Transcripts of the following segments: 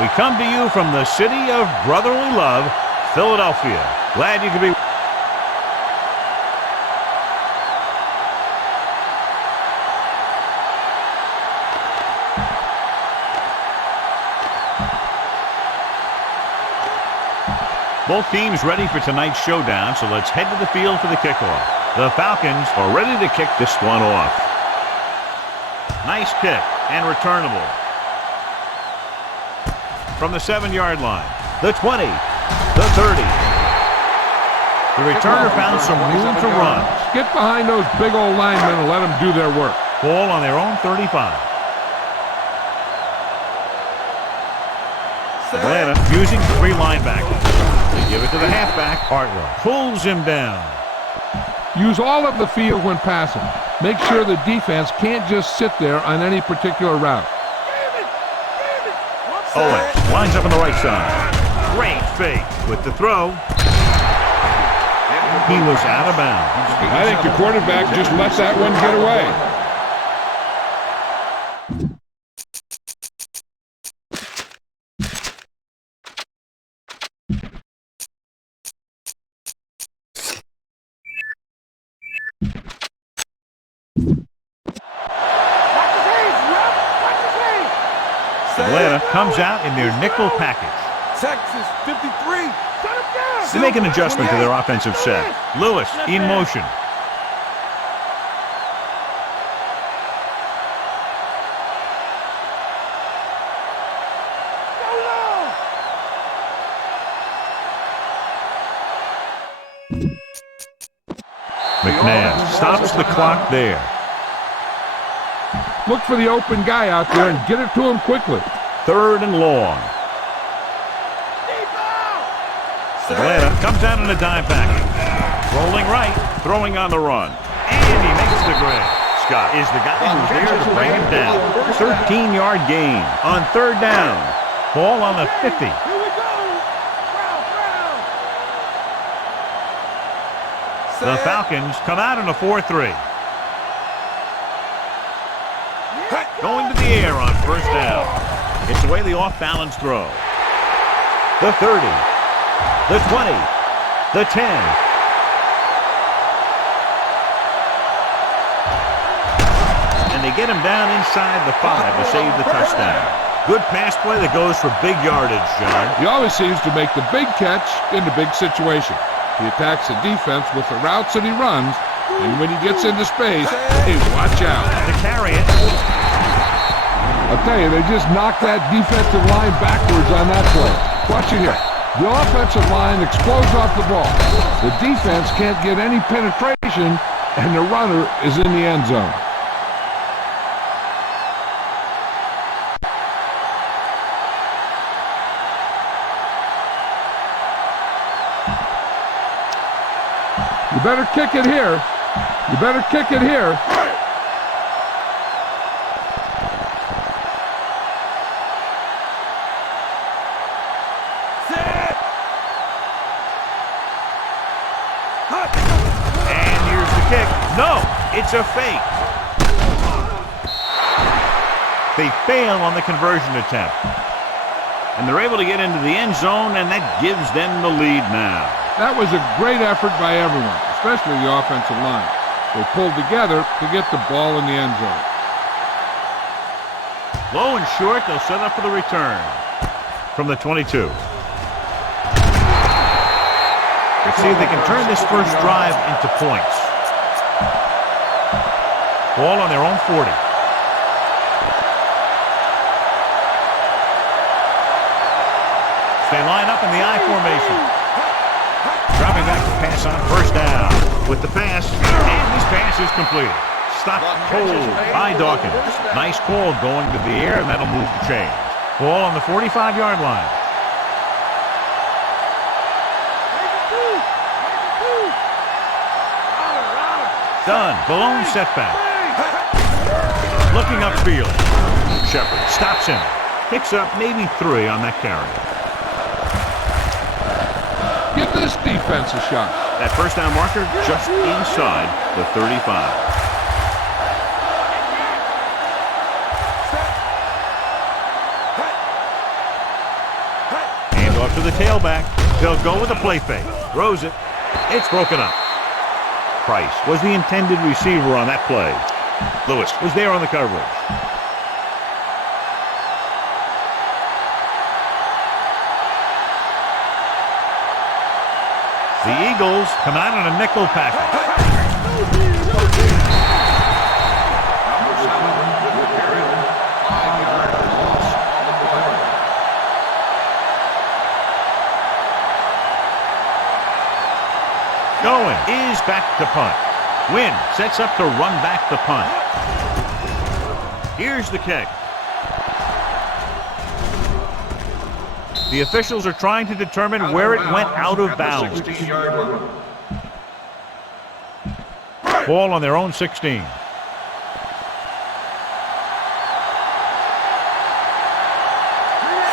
We come to you from the city of brotherly love, Philadelphia. Glad you could be. Both teams ready for tonight's showdown, so let's head to the field for the kickoff. The Falcons are ready to kick this one off. Nice kick and returnable. From the 7-yard line, the 20, the 30. The returner found some room to run. Get behind those big old linemen and let them do their work. Ball on their own 35. Atlanta using 3 linebackers. They give it to the halfback. Hartwell pulls him down. Use all of the field when passing. Make sure the defense can't just sit there on any particular route. Owens lines up on the right side. Great fake with the throw. He was out of bounds. I think the quarterback just let that one get away. Atlanta comes out in their nickel package. Texas 53. They make an adjustment to their offensive set. Lewis in motion. McNabb stops the clock there. Look for the open guy out there and get it to him quickly. 3rd and long. Atlanta comes out in a dime package. Rolling right, throwing on the run. And he makes the grab. Scott is the guy who's there to bring him down. 13-yard gain on 3rd down. Ball on the 50. The Falcons come out in a 4-3. Going to the air on 1st down. It's away the off-balance throw. The 30. The 20. The 10. And they get him down inside the 5 to save the touchdown. Good pass play that goes for big yardage, John. He always seems to make the big catch in the big situation. He attacks the defense with the routes that he runs, and when he gets into space, hey, watch out. To carry it. I'll tell you, they just knocked that defensive line backwards on that play. Watch it here. The offensive line explodes off the ball. The defense can't get any penetration, and the runner is in the end zone. You better kick it here. You better kick it here. And here's the kick. No, it's a fake. They fail on the conversion attempt. And they're able to get into the end zone, and that gives them the lead now. That was a great effort by everyone, especially the offensive line. They pulled together to get the ball in the end zone. Low and short, they'll set up for the return from the 22. Let's see if they can turn this first drive into points. Ball on their own 40. They line up in the I formation. Dropping back to pass on 1st down. With the pass, and this pass is completed. Stopped cold by Dawkins. Nice call going to the air, and that'll move the chains. Ball on the 45-yard line. Done. The lone setback. Looking upfield. Shepard stops him. Picks up maybe 3 on that carry. Give this defense a shot. That 1st down marker just inside the 35. to the tailback. They'll go with a play fake. Throws it. It's broken up. Price was the intended receiver on that play. Lewis was there on the coverage. The Eagles come out on a nickel package. Going is back to punt. Wynn sets up to run back the punt. Here's the kick. The officials are trying to determine where it went out of bounds. Ball on their own 16.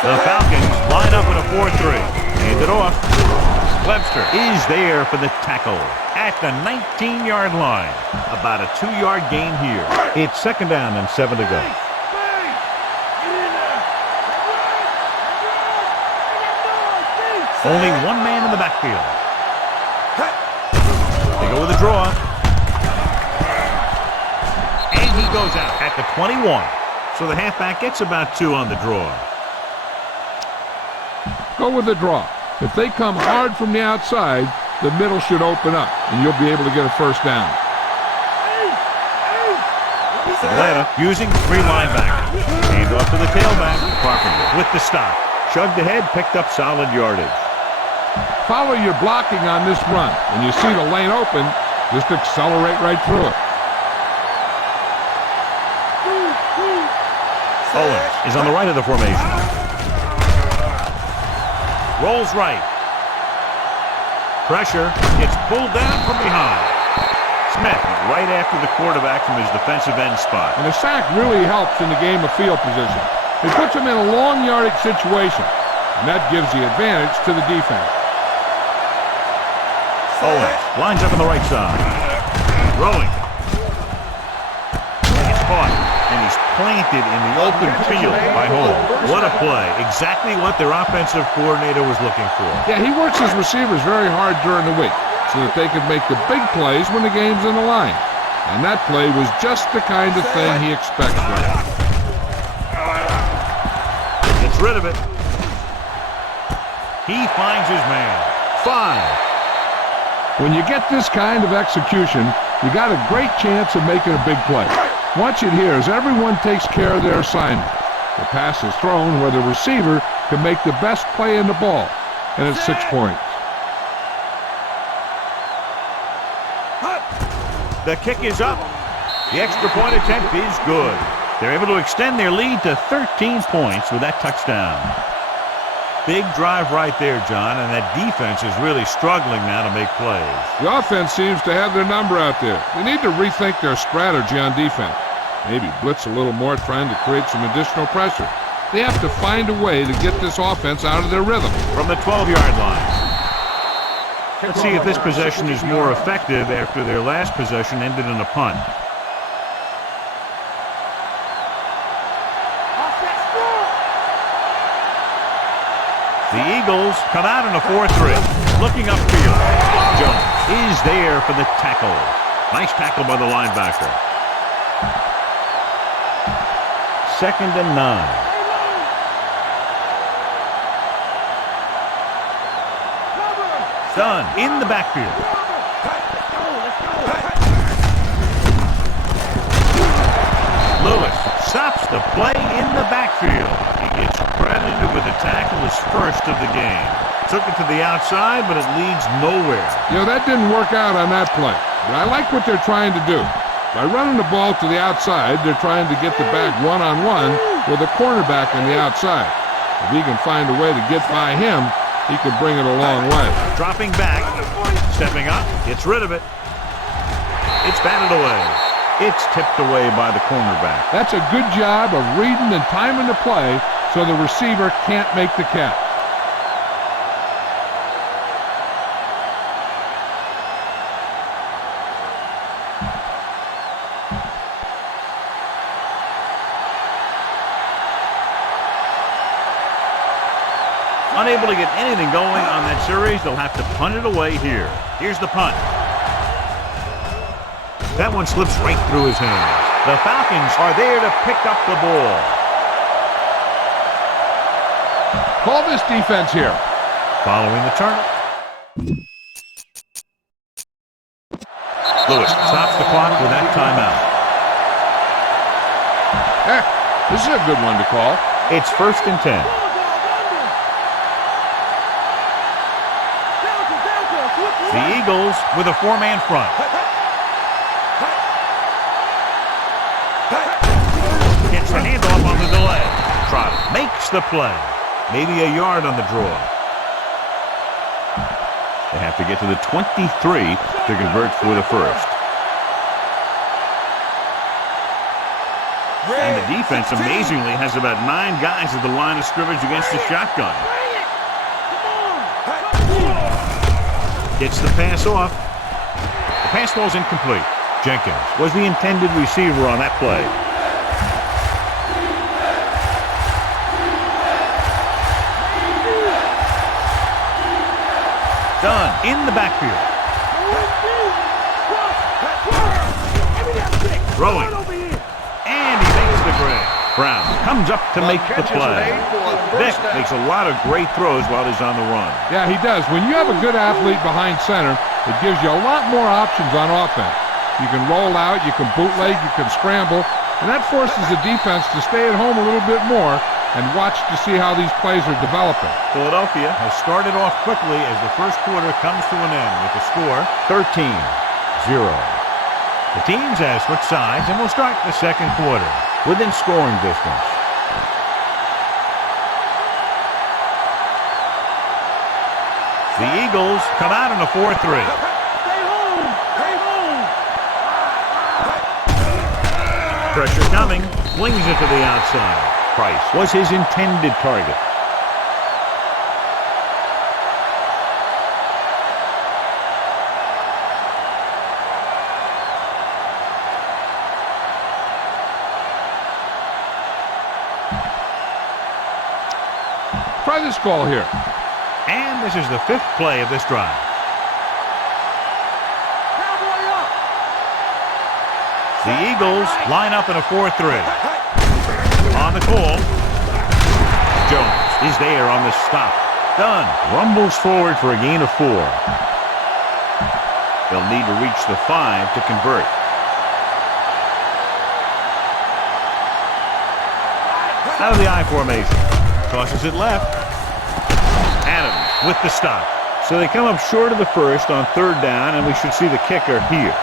The Falcons line up in a 4-3. Hand it off. Webster is there for the tackle at the 19-yard line. About a 2-yard gain here. It's 2nd down and 7 to go. Only one man in the backfield. They go with a draw. And he goes out at the 21. So the halfback gets about 2 on the draw. Go with the draw. If they come hard from the outside, the middle should open up, and you'll be able to get a 1st down. Atlanta using 3 linebackers. Hand off to the tailback. Carpenter with the stop. Chugged ahead, picked up solid yardage. Follow your blocking on this run. When you see the lane open, just accelerate right through it. Owens is on the right of the formation. Rolls right. Pressure gets pulled down from behind. Smith right after the quarterback from his defensive end spot. And a sack really helps in the game of field position. It puts them in a long yardage situation, and that gives the advantage to the defense. Owens lines up on the right side. Throwing. It's caught. And he's planted in the open field by Hall. What a play. Exactly what their offensive coordinator was looking for. Yeah, he works his receivers very hard during the week so that they could make the big plays when the game's in the line. And that play was just the kind of thing he expects from him. Gets rid of it. He finds his man. 5. When you get this kind of execution, you got a great chance of making a big play. Watch it here as everyone takes care of their assignment. The pass is thrown where the receiver can make the best play in the ball, and it's 6 points. The kick is up. The extra point attempt is good. They're able to extend their lead to 13 points with that touchdown. Big drive right there, John, and that defense is really struggling now to make plays. The offense seems to have their number out there. They need to rethink their strategy on defense. Maybe blitz a little more, trying to create some additional pressure. They have to find a way to get this offense out of their rhythm. From the 12-yard line. Let's see if this possession is more effective after their last possession ended in a punt. The Eagles come out in a 4-3. Looking upfield. Jones is there for the tackle. Nice tackle by the linebacker. 2nd and 9. Dunn in the backfield. Lewis stops the play in the backfield. He gets credited with a tackle, his first of the game. Took it to the outside, but it leads nowhere. You know, that didn't work out on that play. But I like what they're trying to do. By running the ball to the outside, they're trying to get the back one-on-one with a cornerback on the outside. If he can find a way to get by him, he can bring it a long way. Dropping back, stepping up, gets rid of it. It's batted away. It's tipped away by the cornerback. That's a good job of reading and timing the play so the receiver can't make the catch. Unable to get anything going on that series, they'll have to punt it away here. Here's the punt. That one slips right through his hands. The Falcons are there to pick up the ball. Call this defense here. Following the turn. Lewis stops the clock with that timeout. This is a good one to call. It's 1st and 10. The Eagles with a 4-man front. Gets the handoff on the delay. Trotter makes the play. Maybe a yard on the draw. They have to get to the 23 to convert for the first. And the defense, amazingly, has about 9 guys at the line of scrimmage against the shotgun. Gets the pass off. The pass ball's incomplete. Jenkins was the intended receiver on that play. Done in the backfield. Throwing. And he makes the grab. Brown comes up to make the play. Vick makes a lot of great throws while he's on the run. Yeah, he does. When you have a good athlete behind center, it gives you a lot more options on offense. You can roll out, you can bootleg, you can scramble, and that forces the defense to stay at home a little bit more and watch to see how these plays are developing. Philadelphia has started off quickly as the first quarter comes to an end with the score 13-0. The teams have switched sides and will start the second quarter within scoring distance. The Eagles come out in a 4-3. Pressure coming, flings it to the outside. Price was his intended target. Try this call here. And this is the 5th play of this drive. The Eagles line up in a 4-3. On the call. Jones is there on the stop. Done. Rumbles forward for a gain of 4. They'll need to reach the 5 to convert. Out of the I formation. Tosses it left. Adams with the stop. So they come up short of the first on 3rd down, and we should see the kicker here.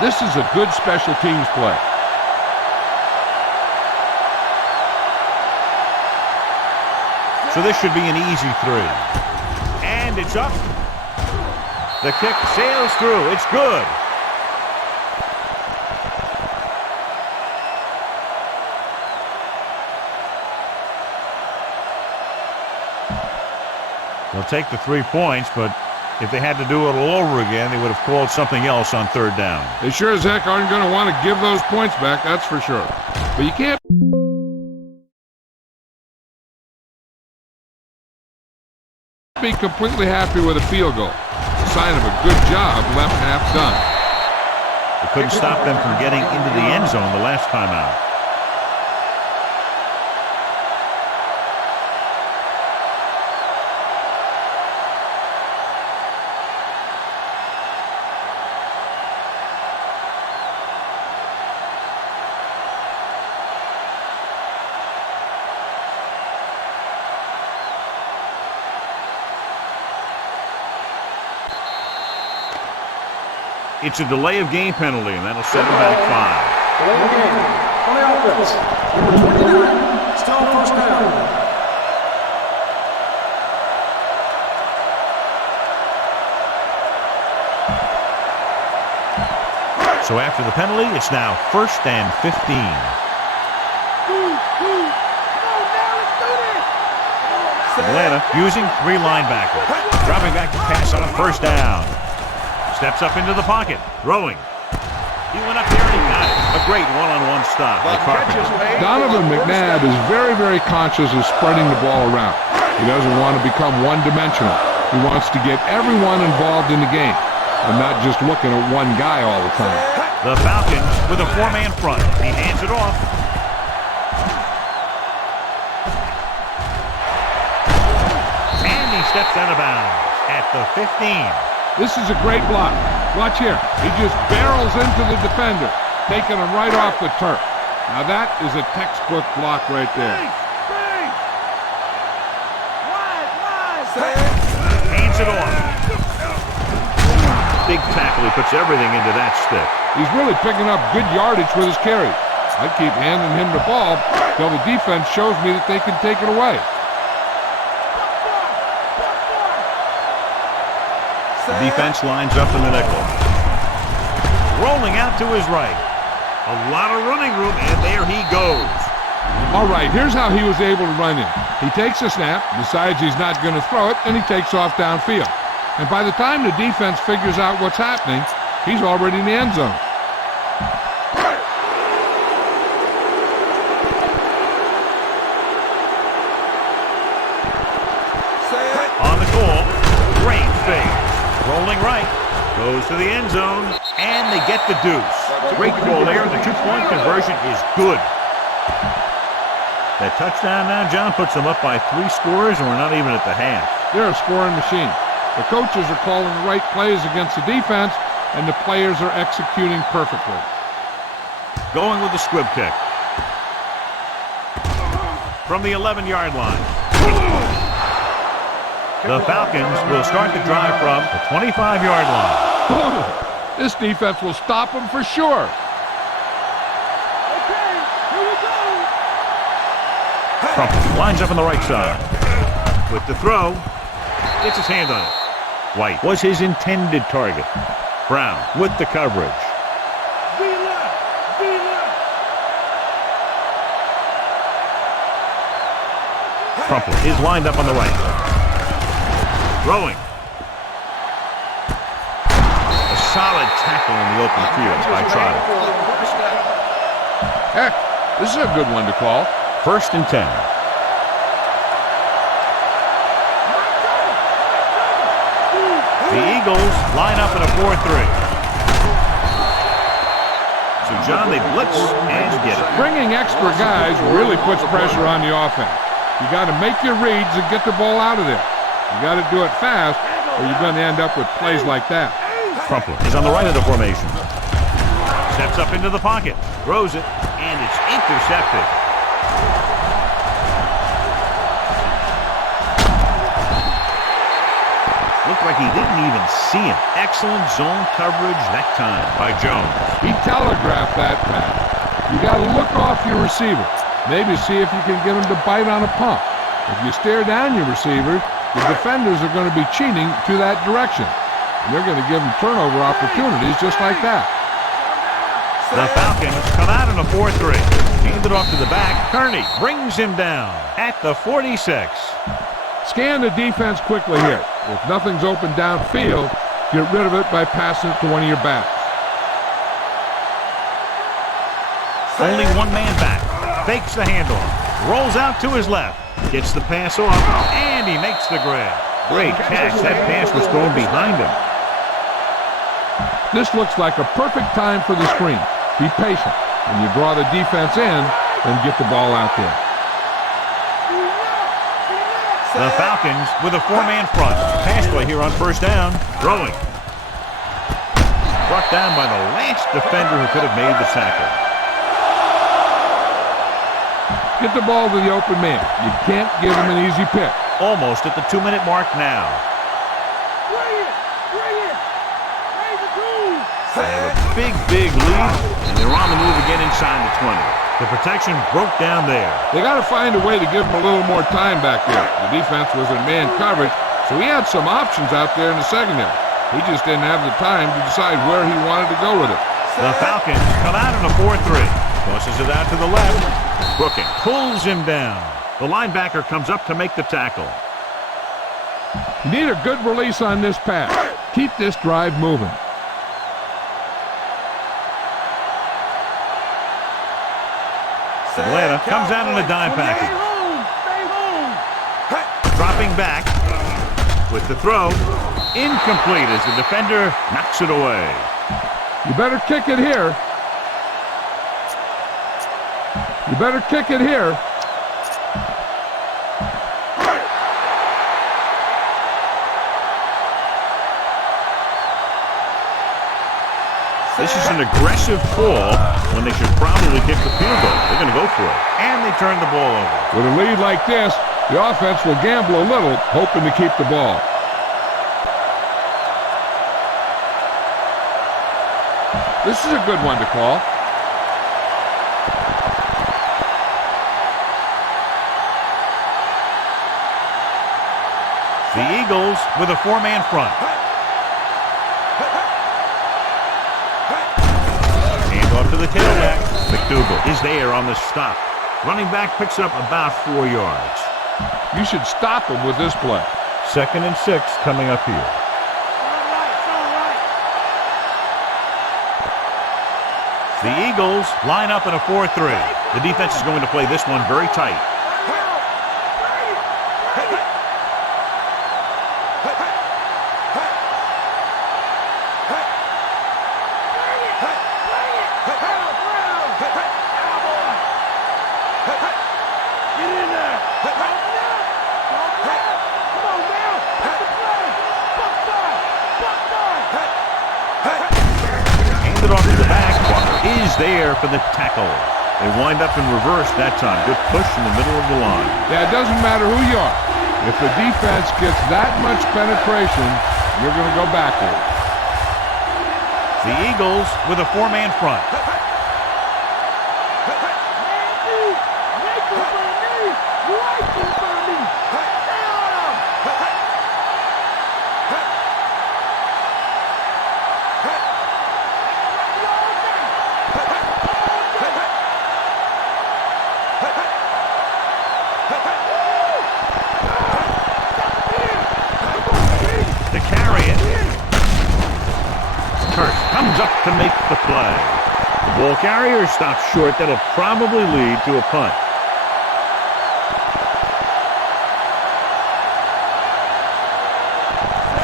This is a good special teams play. So this should be an easy 3. And it's up. The kick sails through. It's good. They'll take the 3 points, but if they had to do it all over again, they would have called something else on 3rd down. They sure as heck aren't going to want to give those points back, that's for sure. But you can't be completely happy with a field goal. A sign of a good job left half done. They couldn't stop them from getting into the end zone the last time out. It's a delay of game penalty, and that'll set them back 5. Delay of game. On the offense. Number 29. Still first down. So after the penalty, it's now 1st and 15. Atlanta using 3 linebackers. Dropping back to pass on a 1st down. Steps up into the pocket, throwing. He went up there and he got it. A great one-on-one stop by Carpenter. Donovan McNabb is very, very conscious of spreading the ball around. He doesn't want to become one-dimensional. He wants to get everyone involved in the game and not just looking at one guy all the time. The Falcons with a four-man front. He hands it off. And he steps out of bounds at the 15. This is a great block. Watch here. He just barrels into the defender, taking him right off the turf. Now that is a textbook block right there. Hands it off. Big tackle. He puts everything into that stick. He's really picking up good yardage with his carry. I keep handing him the ball till the defense shows me that they can take it away. The defense lines up in the nickel. Rolling out to his right. A lot of running room, and there he goes. All right, here's how he was able to run in. He takes a snap, decides he's not going to throw it, and he takes off downfield. And by the time the defense figures out what's happening, he's already in the end zone. On the goal, great fake. Rolling right, goes to the end zone, and they get the deuce. Great call there. The two-point conversion is good. That touchdown now, John, puts them up by 3 scores, and we're not even at the half. They're a scoring machine. The coaches are calling the right plays against the defense, and the players are executing perfectly. Going with the squib kick. From the 11-yard line. The Falcons will start the drive from the 25-yard line. This defense will stop them for sure. Trump lines up on the right side. With the throw, gets his hand on it. White was his intended target. Brown with the coverage. Crumple is lined up on the right. Throwing. A solid tackle in the open field by Trotter. Heck, this is a good one to call. 1st and 10. The Eagles line up in a 4-3. So, John, they blitz and get it. Bringing extra guys really puts pressure on the offense. You got to make your reads and get the ball out of there. You got to do it fast, or you're going to end up with plays like that. Crumpler is on the right of the formation. Steps up into the pocket, throws it, and it's intercepted. Looked like he didn't even see him. Excellent zone coverage that time by Jones. He telegraphed that pass. You got to look off your receiver. Maybe see if you can get him to bite on a pump. If you stare down your receiver, the defenders are going to be cheating to that direction. And they're going to give him turnover opportunities just like that. The Falcons come out in a 4-3. Hand it off to the back. Kearney brings him down at the 46. Scan the defense quickly here. If nothing's open downfield, get rid of it by passing it to one of your backs. Only one man back. Fakes the handoff. Rolls out to his left. Gets the pass off, and he makes the grab. Great catch. That pass was thrown behind him. This looks like a perfect time for the screen. Be patient. When you draw the defense in, then get the ball out there. The Falcons with a 4-man front. Pass play here on 1st down. Throwing. Brought down by the last defender who could have made the tackle. Get the ball to the open man. You can't give him an easy pick. Almost at the 2-minute mark now. They have a big lead, and they're on the move again inside the 20. The protection broke down there. They got to find a way to give him a little more time back there. The defense was in man coverage, so he had some options out there in the secondary. He just didn't have the time to decide where he wanted to go with it. The Falcons come out in a 4-3. Tosses it out to the left. Brooking pulls him down. The linebacker comes up to make the tackle. You need a good release on this pass. Keep this drive moving. Atlanta comes out in a dime package. Drop Dropping back with the throw. Incomplete as the defender knocks it away. You better kick it here. You better kick it here. This is an aggressive call when they should probably kick the field goal. They're going to go for it. And they turn the ball over. With a lead like this, the offense will gamble a little, hoping to keep the ball. This is a good one to call. The Eagles with a four-man front. Hand off to the tailback. McDougal is there on the stop. Running back picks up about 4 yards. You should stop him with this play. 2nd and 6 coming up here. The Eagles line up in a 4-3. The defense is going to play this one very tight. There for the tackle. They wind up in reverse that time. Good push in the middle of the line. Yeah, it doesn't matter who you are. If the defense gets that much penetration, you're going to go backwards. The Eagles with a four-man front. Up to make the play. The ball carrier stops short. That'll probably lead to a punt.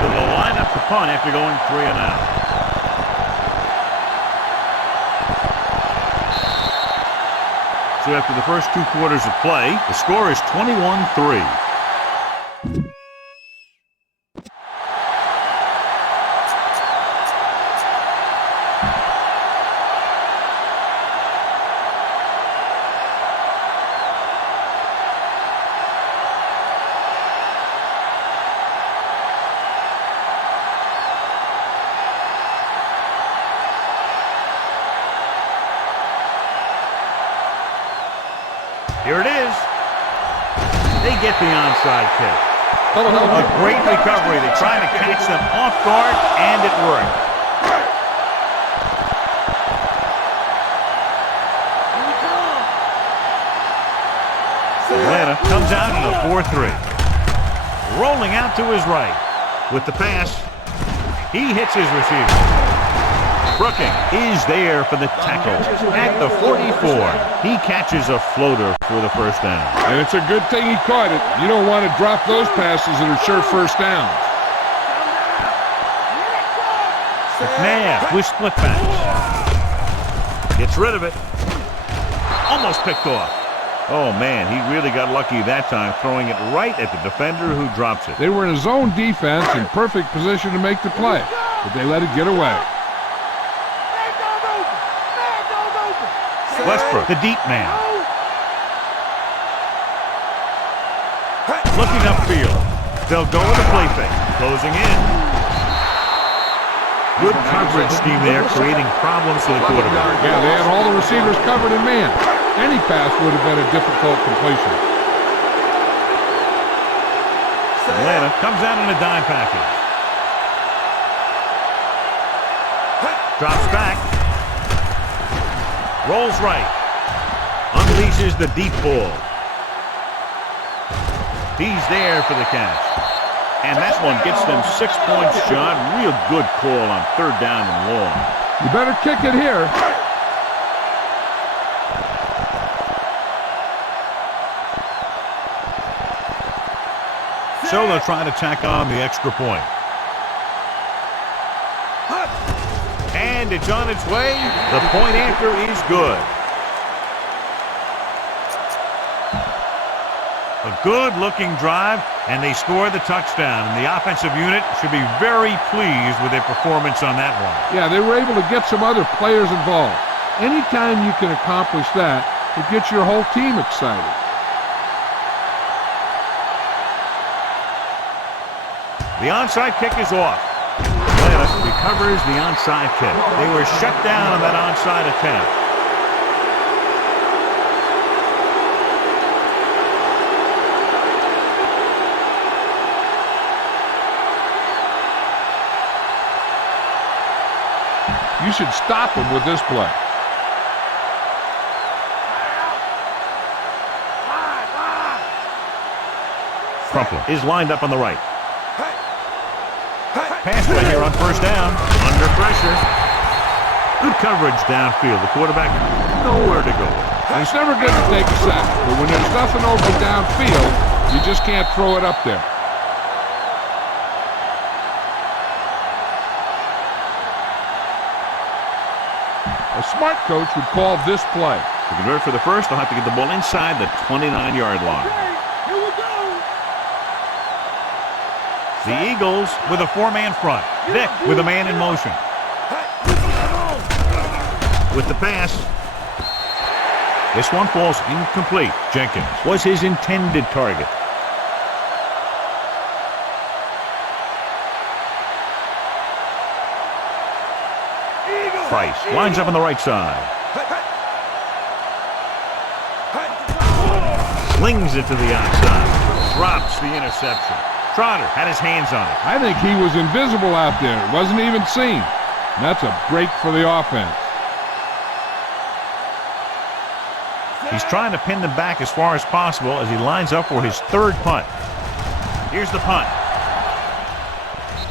So they'll line up the punt after going 3 and out. So after the first 2 quarters of play, the score is 21-3. Here it is. They get the onside kick. A great recovery. They try to catch them off guard, and it worked. Atlanta comes out in a 4-3. Rolling out to his right. With the pass, he hits his receiver. Brooking is there for the tackle at the 44. He catches a floater for the first down. And it's a good thing he caught it. You don't want to drop those passes that are sure first downs. McNabb with split pass. Gets rid of it. Almost picked off. Oh, man, he really got lucky that time, throwing it right at the defender who drops it. They were in a zone defense in perfect position to make the play, but they let it get away. Westbrook, the deep man. Looking upfield. They'll go with a play fake. Closing in. Good coverage scheme there, creating problems for the quarterback. Yeah, they had all the receivers covered in man. Any pass would have been a difficult completion. Atlanta comes out in a dime package. Drops back. Rolls right. Unleashes the deep ball. He's there for the catch. And that one gets them 6 points, John. Real good call on 3rd down and long. You better kick it here. So they'll try to tack on the extra point. And it's on its way. The point after is good. A good-looking drive, and they score the touchdown. And the offensive unit should be very pleased with their performance on that one. Yeah, they were able to get some other players involved. Anytime you can accomplish that, it gets your whole team excited. The onside kick is off. Atlanta recovers the onside kick. They were shut down on that onside attempt. You should stop him with this play. Crumpler is lined up on the right. Pass play here on first down. Under pressure. Good coverage downfield. The quarterback nowhere to go. It's never good to take a sack, but when there's nothing open downfield, you just can't throw it up there. A smart coach would call this play. To convert for the first, they'll have to get the ball inside the 29-yard line. Here we go. The Eagles with a four-man front. Vick with a man in motion. With the pass. This one falls incomplete. Jenkins was his intended target. Price lines up on the right side. Slings it to the outside. Drops the interception. Trotter had his hands on it. I think he was invisible out there. It wasn't even seen. And that's a break for the offense. He's trying to pin them back as far as possible as he lines up for his third punt. Here's the punt.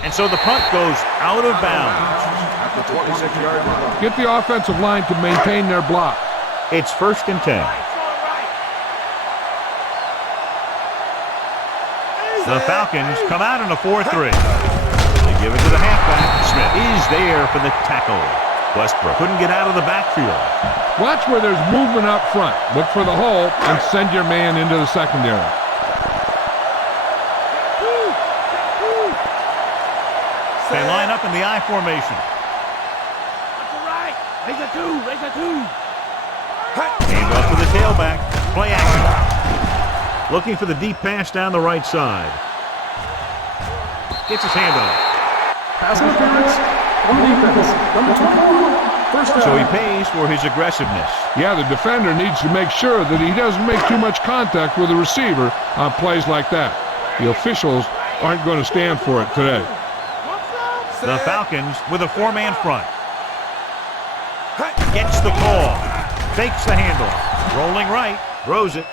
And so the punt goes out of bounds. At the 26-yard line. Get the offensive line to maintain their block. It's 1st and 10. The Falcons come out in a 4-3. They give it to the halfback. Smith is there for the tackle. Westbrook couldn't get out of the backfield. Watch where there's movement up front. Look for the hole and send your man into the secondary. They line up in the I formation. Raise a two. Hand off to the tailback. Play action. Looking for the deep pass down the right side. Gets his hand on it. Pass interference on defense. Number 21. First down. So he pays for his aggressiveness. Yeah, the defender needs to make sure that he doesn't make too much contact with the receiver on plays like that. The officials aren't going to stand for it today. The Falcons with a four-man front. Gets the call. Fakes the handoff. Rolling right. Throws it.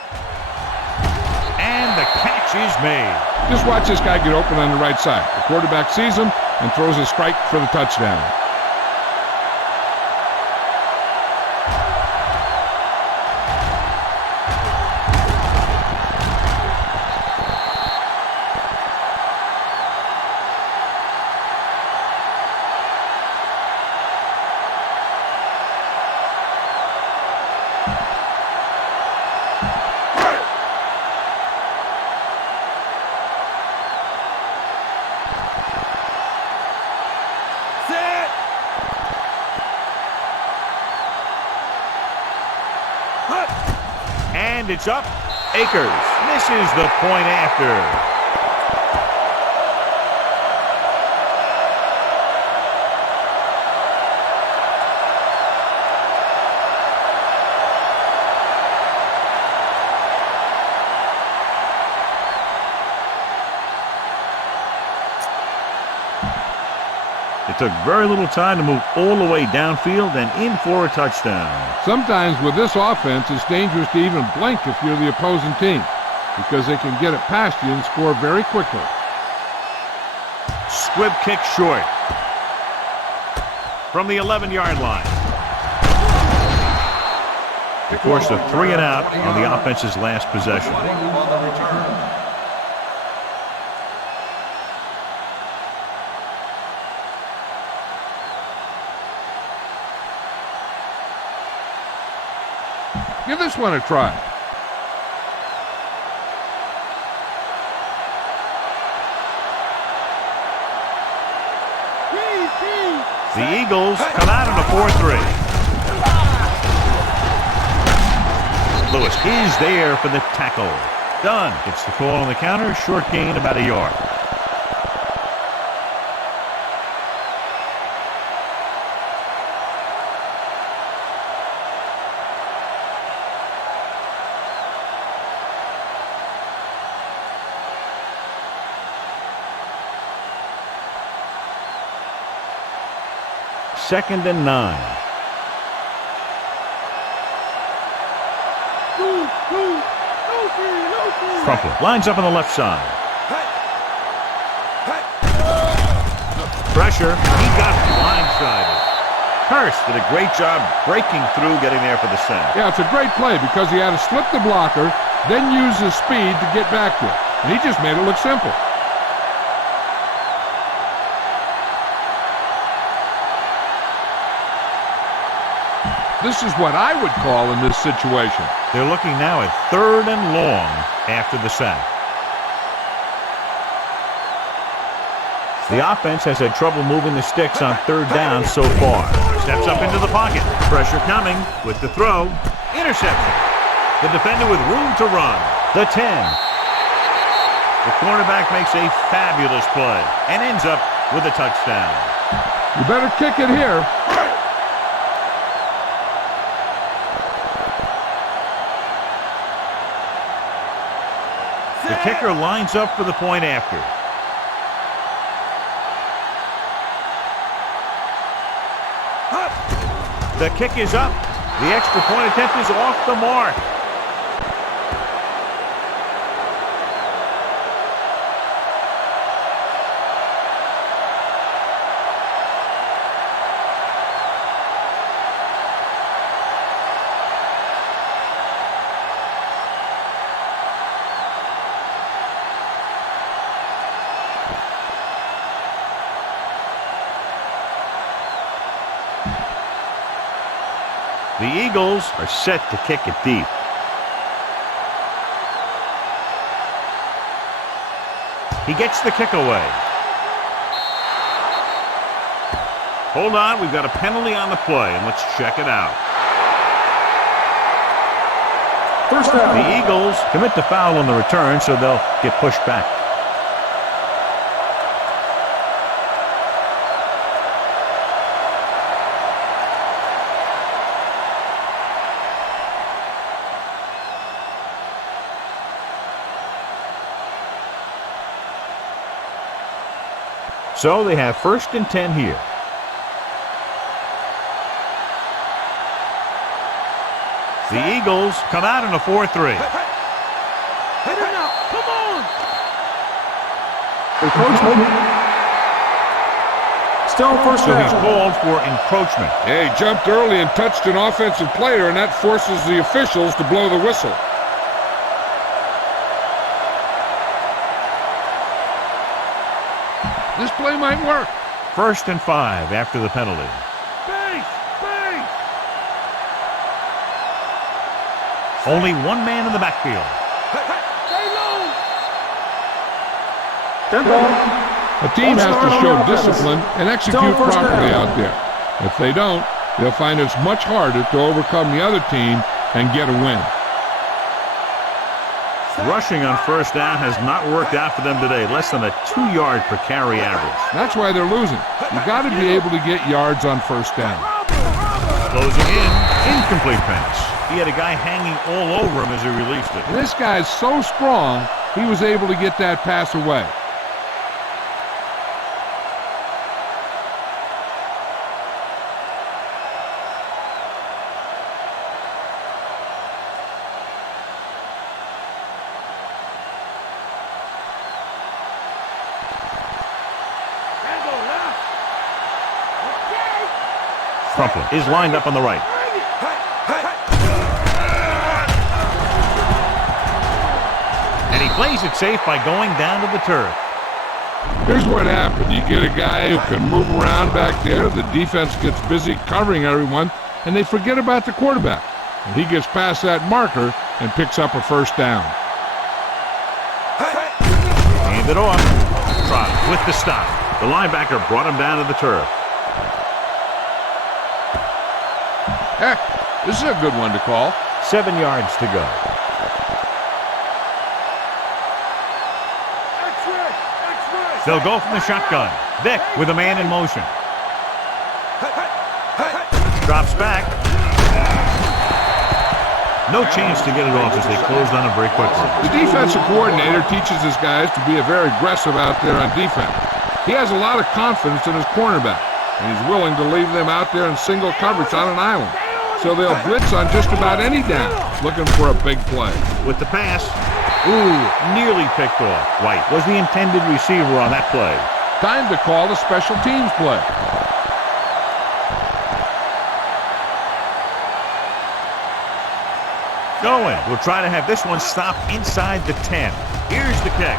And the catch is made. Just watch this guy get open on the right side. The quarterback sees him and throws a strike for the touchdown. And it's up. Akers misses the point after. It took very little time to move all the way downfield and in for a touchdown. Sometimes with this offense, it's dangerous to even blink if you're the opposing team because they can get it past you and score very quickly. Squib kick short from the 11-yard line. They forced a 3 and out on the offense's last possession. Give this one a try. The Eagles come out in a 4-3. Lewis is there for the tackle. Done. Gets the call on the counter. Short gain, about a yard. Second and 9. Crumpler lines up on the left side. Pressure. He got blindsided. Hurst did a great job breaking through, getting there for the sack. Yeah, it's a great play because he had to slip the blocker, then use his speed to get back to it. And he just made it look simple. This is what I would call in this situation. They're looking now at 3rd and long after the sack. The offense has had trouble moving the sticks on 3rd down so far. Steps up into the pocket. Pressure coming with the throw. Interception. The defender with room to run. The 10. The cornerback makes a fabulous play and ends up with a touchdown. You better kick it here. The kicker lines up for the point after. The kick is up. The extra point attempt is off the mark. The Eagles are set to kick it deep. He gets the kick away. Hold on, we've got a penalty on the play, and let's check it out. First down. The Eagles commit the foul on the return, so they'll get pushed back. So they have 1st and 10 here. The Eagles come out in a 4-3. Hit it now. Come on. Encroachment. Still first So down. he's called for encroachment. Yeah, he jumped early and touched an offensive player, and that forces the officials to blow the whistle. This play might work. 1st and 5 after the penalty. Base. Only one man in the backfield. Stay low. 10 ball. A team has to show discipline and execute properly out there. If they don't, they'll find it's much harder to overcome the other team and get a win. Rushing on 1st down has not worked out for them today. Less than a 2-yard per carry average. That's why they're losing. You got to be able to get yards on 1st down. Closing in. Incomplete pass. He had a guy hanging all over him as he released it. And this guy's so strong, he was able to get that pass away. Crumpler is lined up on the right. And he plays it safe by going down to the turf. Here's what happened. You get a guy who can move around back there. The defense gets busy covering everyone, and they forget about the quarterback. And he gets past that marker and picks up a first down. Hand it off. Trot with the stop. The linebacker brought him down to the turf. Heck, this is a good one to call. 7 yards to go. They'll go from the shotgun. Vick with a man in motion. Drops back. No chance to get it off as they closed on him very quickly. The defensive coordinator teaches his guys to be very aggressive out there on defense. He has a lot of confidence in his cornerback, and he's willing to leave them out there in single coverage on an island. So they'll blitz on just about any down, looking for a big play. With the pass. Ooh, nearly picked off. White was the intended receiver on that play. Time to call the special teams play. Going. We'll try to have this one stop inside the 10. Here's the kick.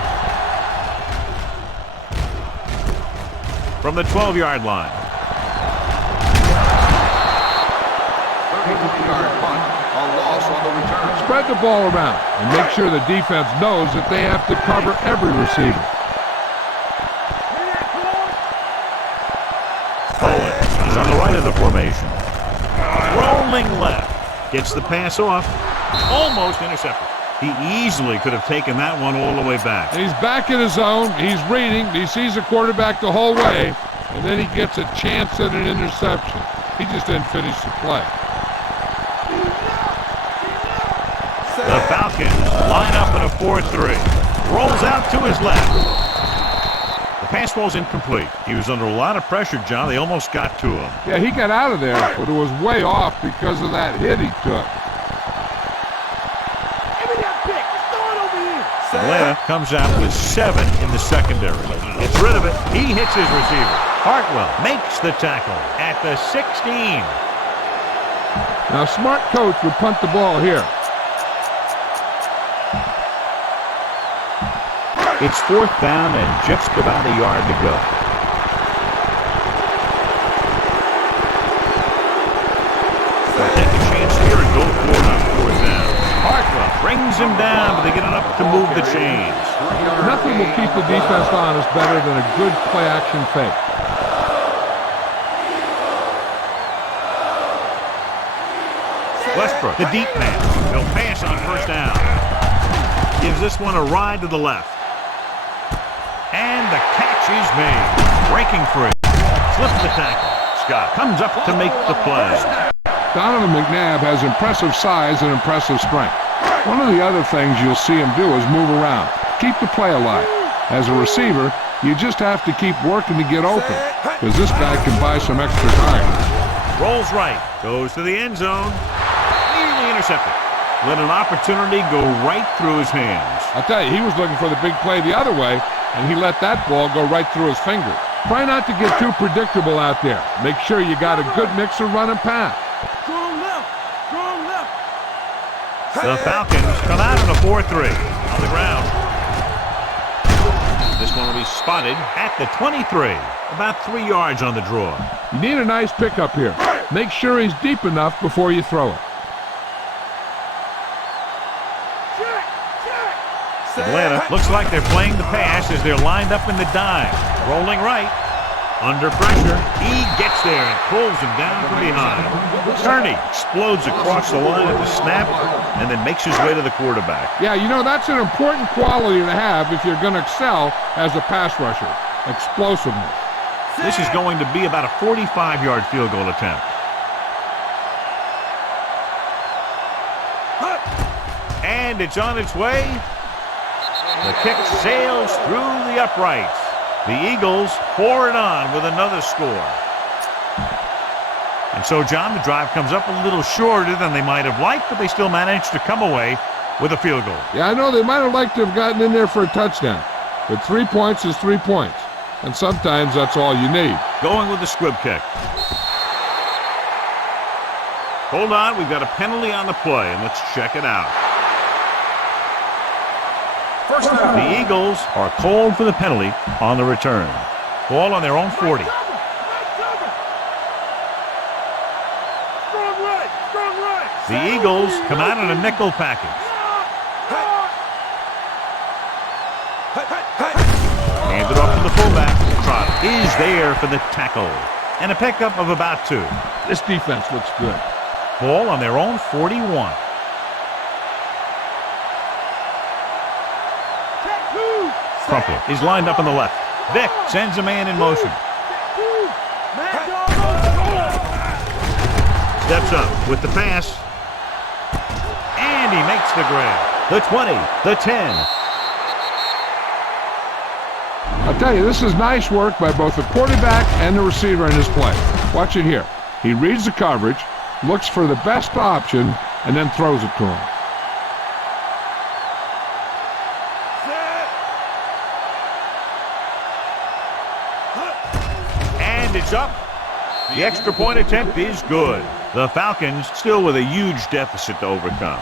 From the 12-yard line. 32-yard punt, a loss on the return. Spread the ball around and make sure the defense knows that they have to cover every receiver. Owen is on the right of the formation. Rolling left. Gets the pass off. Almost intercepted. He easily could have taken that one all the way back. And he's back in his zone. He's reading. He sees the quarterback the whole way. And then he gets a chance at an interception. He just didn't finish the play. The Falcons line up in a 4-3. Rolls out to his left. The pass ball's incomplete. He was under a lot of pressure, John. They almost got to him. Yeah, he got out of there, but it was way off because of that hit he took. Atlanta comes out with 7 in the secondary. Gets rid of it. He hits his receiver. Hartwell makes the tackle at the 16. Now, a smart coach would punt the ball here. It's 4th down and just about a yard to go. They'll take a chance here and go for it on 4th down. Hartwell brings him down, but they get enough to move the chains. Nothing will keep the defense honest better than a good play-action fake. Westbrook, the deep pass. They'll pass on 1st down. Gives this one a ride to the left. And the catch is made. Breaking free. Slips the tackle. Scott comes up to make the play. Donovan McNabb has impressive size and impressive strength. One of the other things you'll see him do is move around. Keep the play alive. As a receiver, you just have to keep working to get open, because this guy can buy some extra time. Rolls right. Goes to the end zone. Nearly intercepted. Let an opportunity go right through his hands. I'll tell you, he was looking for the big play the other way, and he let that ball go right through his fingers. Try not to get too predictable out there. Make sure you got a good mix of run and pass. Strong left. Strong left. The Falcons come out in a 4-3 on the ground. This one will be spotted at the 23. About 3 yards on the draw. You need a nice pickup here. Make sure he's deep enough before you throw it. Atlanta looks like they're playing the pass as they're lined up in the dime. Rolling right. Under pressure. He gets there and pulls him down from behind. Kearney explodes across the line at the snap and then makes his way to the quarterback. Yeah, you know, that's an important quality to have if you're going to excel as a pass rusher. Explosiveness. This is going to be about a 45-yard field goal attempt. And it's on its way. The kick sails through the uprights. The Eagles pour it on with another score. And so, John, the drive comes up a little shorter than they might have liked, but they still managed to come away with a field goal. Yeah, I know they might have liked to have gotten in there for a touchdown, but 3 points is 3 points, and sometimes that's all you need. Going with the squib kick. Hold on, we've got a penalty on the play, and let's check it out. The Eagles are called for the penalty on the return. Ball on their own 40. The The Eagles come out in a nickel package. Handed off to the fullback. Trot is there for the tackle. And a pickup of about 2. This defense looks good. Ball on their own 41. Crumpler is lined up on the left. Vick sends a man in motion. Steps up with the pass. And he makes the grab. The 20, the 10. I'll tell you, this is nice work by both the quarterback and the receiver in his play. Watch it here. He reads the coverage, looks for the best option, and then throws it to him. And it's up. The extra point attempt is good. The Falcons still with a huge deficit to overcome.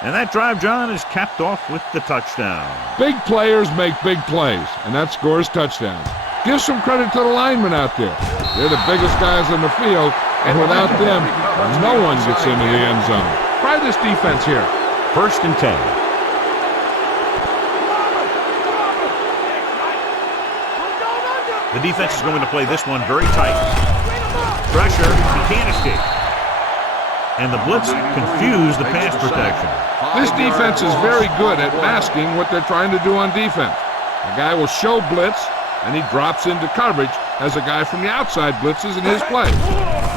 And that drive, John, is capped off with the touchdown. Big players make big plays, and that scores touchdowns. Give some credit to the linemen out there. They're the biggest guys on the field, and without them, no one gets into the end zone. Try this defense here. 1st and 10. The defense is going to play this one very tight. Pressure, he can't escape. And the blitz confused the pass protection. This defense is very good at masking what they're trying to do on defense. The guy will show blitz, and he drops into coverage as a guy from the outside blitzes in his play.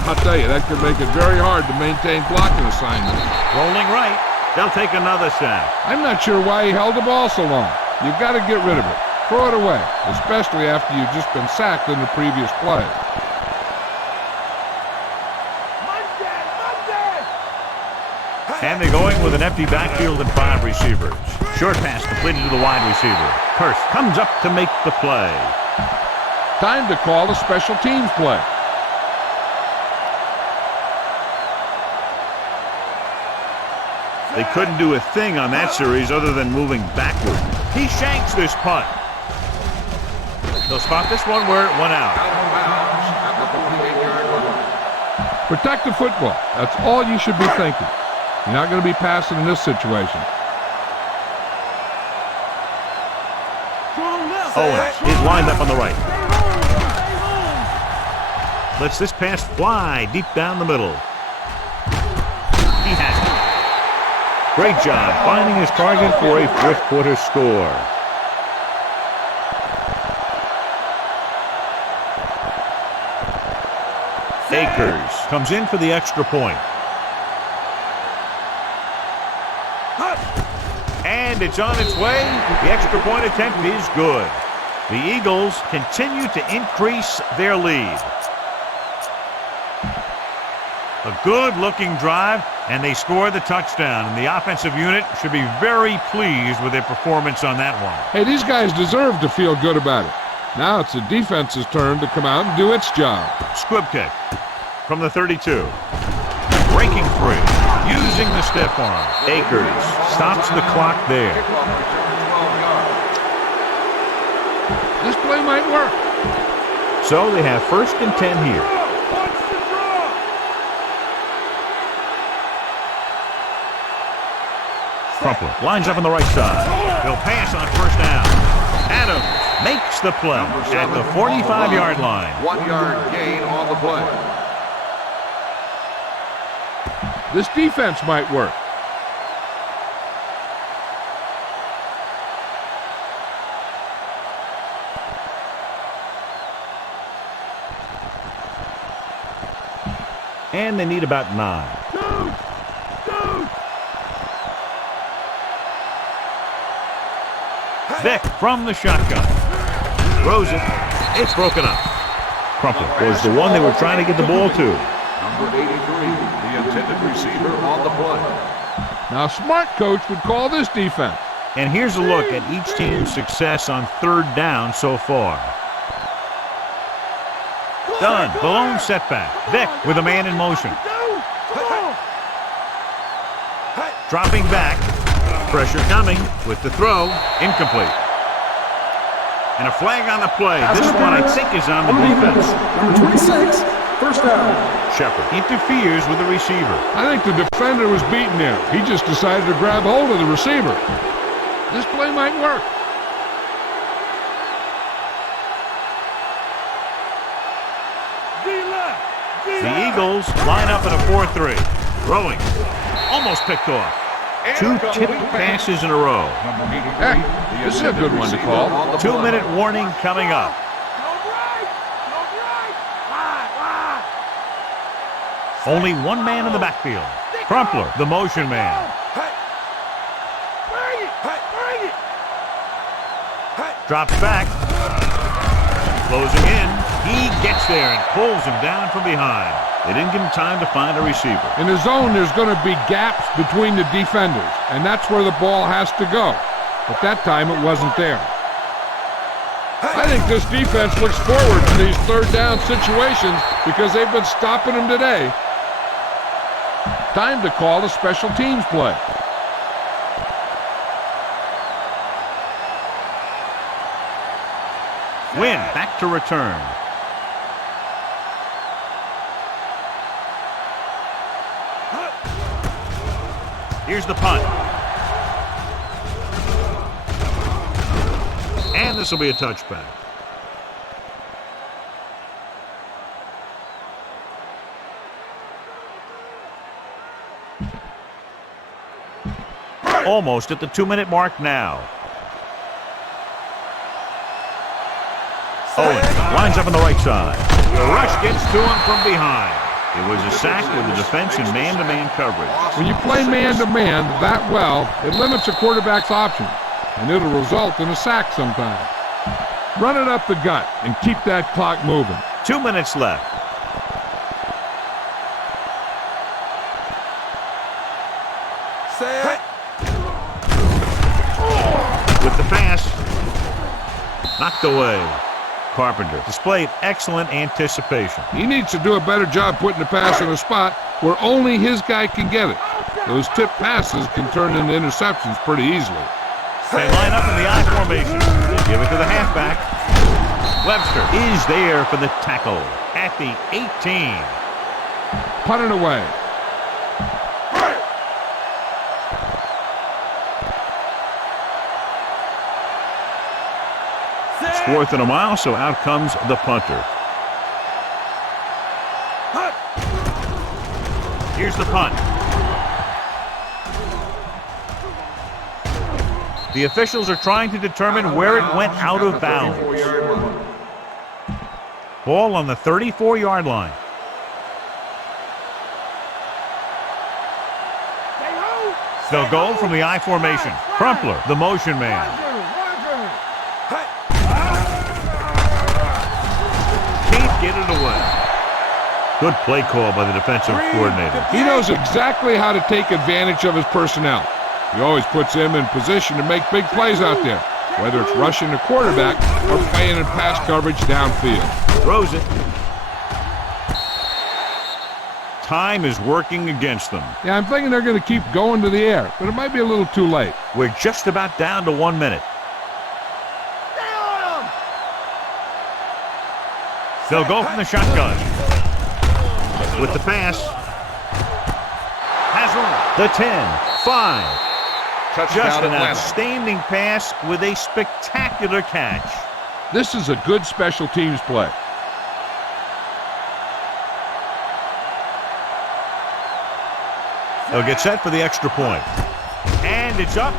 I'll tell you, that could make it very hard to maintain blocking assignments. Rolling right. They'll take another sack. I'm not sure why he held the ball so long. You've got to get rid of it. Throw it away, especially after you've just been sacked in the previous play. And they're going with an empty backfield and 5 receivers. Short pass completed to the wide receiver. Hurst comes up to make the play. Time to call a special teams play. They couldn't do a thing on that series other than moving backward. He shanks this punt. They'll spot this one where it went out. Protect the football. That's all you should be thinking. You're not going to be passing in this situation. Owens is lined up on the right. Lets this pass fly deep down the middle. He has it. Great job finding his target for a 4th quarter score. Akers comes in for the extra point. And it's on its way. The extra point attempt is good. The Eagles continue to increase their lead. A good-looking drive, and they score the touchdown. And the offensive unit should be very pleased with their performance on that one. Hey, these guys deserve to feel good about it. Now it's the defense's turn to come out and do its job. Squib kick from the 32. Breaking free. Using the stiff arm. Akers stops the clock there. This play might work. So they have 1st and 10 here. Crumpler lines up on the right side. They'll pass on 1st down. Adams makes the play at the 45-yard line. 1-yard gain on the play. This defense might work. And they need about 9. Vick from the shotgun. Throws it. It's broken up. Crumpler was the one they were trying to get the ball to. Number 83, the intended receiver on the play. Now, a smart coach would call this defense. And here's a look at each team's success on 3rd down so far. Done. The lone setback. Vick with a man in motion. Dropping back. Pressure coming with the throw. Incomplete. And a flag on the play. This one, I think, is on the defense. Number 26, 1st down. Shepard interferes with the receiver. I think the defender was beaten there. He just decided to grab hold of the receiver. This play might work. The Eagles line up in a 4-3. Throwing. Almost picked off. 2 tipped passes in a row. Hey, this is a good one to call. 2-minute warning coming up. Only one man in the backfield. Crumpler, the motion man. Drops back. Closing in. He gets there and pulls him down from behind. They didn't give him time to find a receiver. In the zone, there's going to be gaps between the defenders, and that's where the ball has to go. But that time, it wasn't there. I think this defense looks forward to these third down situations because they've been stopping them today. Time to call a special teams play. Win back to return. Here's the punt. And this will be a touchback. Almost at the 2-minute mark now. Owen lines up on the right side. The rush gets to him from behind. It was a sack with the defense in man-to-man coverage. When you play man-to-man that well, it limits a quarterback's options, and it'll result in a sack sometimes. Run it up the gut and keep that clock moving. 2 minutes left. Set. With the pass. Knocked away. Carpenter displayed excellent anticipation. He needs to do a better job putting the pass in a spot where only his guy can get it. Those tip passes can turn into interceptions pretty easily. They line up in the I formation. They give it to the halfback. Webster is there for the tackle at the 18. Punt it away. It's 4th and a mile, so out comes the punter. Here's the punt. The officials are trying to determine where it went out of bounds. Ball on the 34-yard line. They'll go from the I formation. Crumpler, the motion man. Get it away. Good play call by the defensive coordinator. He knows exactly how to take advantage of his personnel. He always puts them in position to make big plays out there, whether it's rushing the quarterback or playing in pass coverage downfield. Throws it. Time is working against them. Yeah, I'm thinking they're going to keep going to the air, but it might be a little too late. We're just about down to 1 minute. They'll go from the shotgun. With the pass. Has room. The 10. 5. Just an outstanding pass with a spectacular catch. This is a good special teams play. They'll get set for the extra point. And it's up.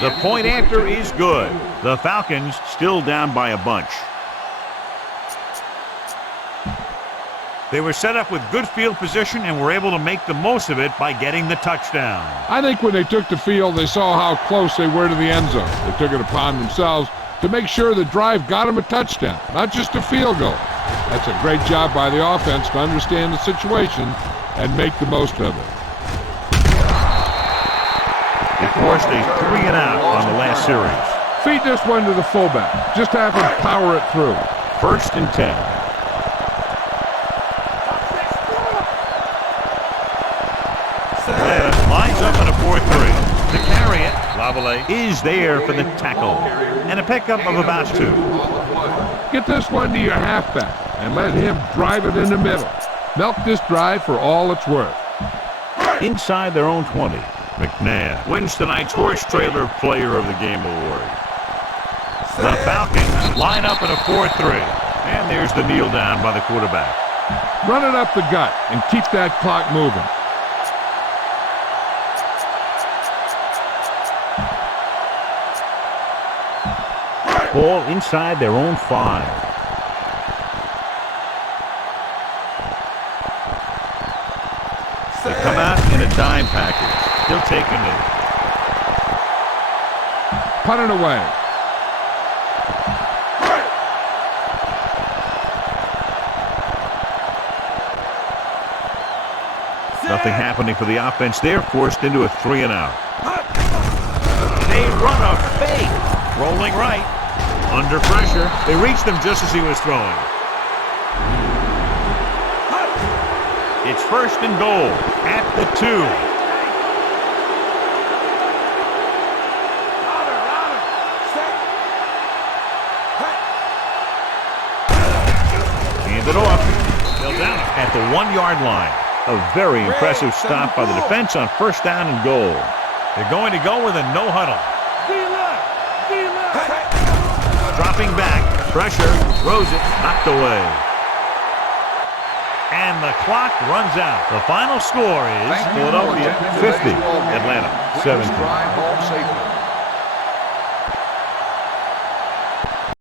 The point after is good. The Falcons still down by a bunch. They were set up with good field position and were able to make the most of it by getting the touchdown. I think when they took the field, they saw how close they were to the end zone. They took it upon themselves to make sure the drive got them a touchdown, not just a field goal. That's a great job by the offense to understand the situation and make the most of it. They forced a 3-and-out on the last series. Feed this one to the fullback. Just have him power it through. 1st and 10. Lines up in a 4-3. To carry it, Lavallee is there for the tackle. And a pickup of about 2. Get this one to your halfback and let him drive it in the middle. Milk this drive for all it's worth. Inside their own 20, McNabb wins tonight's Horse Trailer Player of the Game award. The Falcons line up in a 4-3. And there's the kneel down by the quarterback. Run it up the gut and keep that clock moving. Ball inside their own 5. They come out in a dime package. They'll take a knee. Punt it away. Nothing happening for the offense. They're forced into a 3-and-out. They run a fake. Rolling right. Under pressure. They reached him just as he was throwing. It's 1st and goal at the 2. Hand it off. They'll down it at the 1-yard line. A very impressive stop by the defense on 1st down and goal. They're going to go with a no huddle. Dropping back. Pressure. Throws it. Knocked away. And the clock runs out. The final score is Philadelphia 50, Atlanta 17.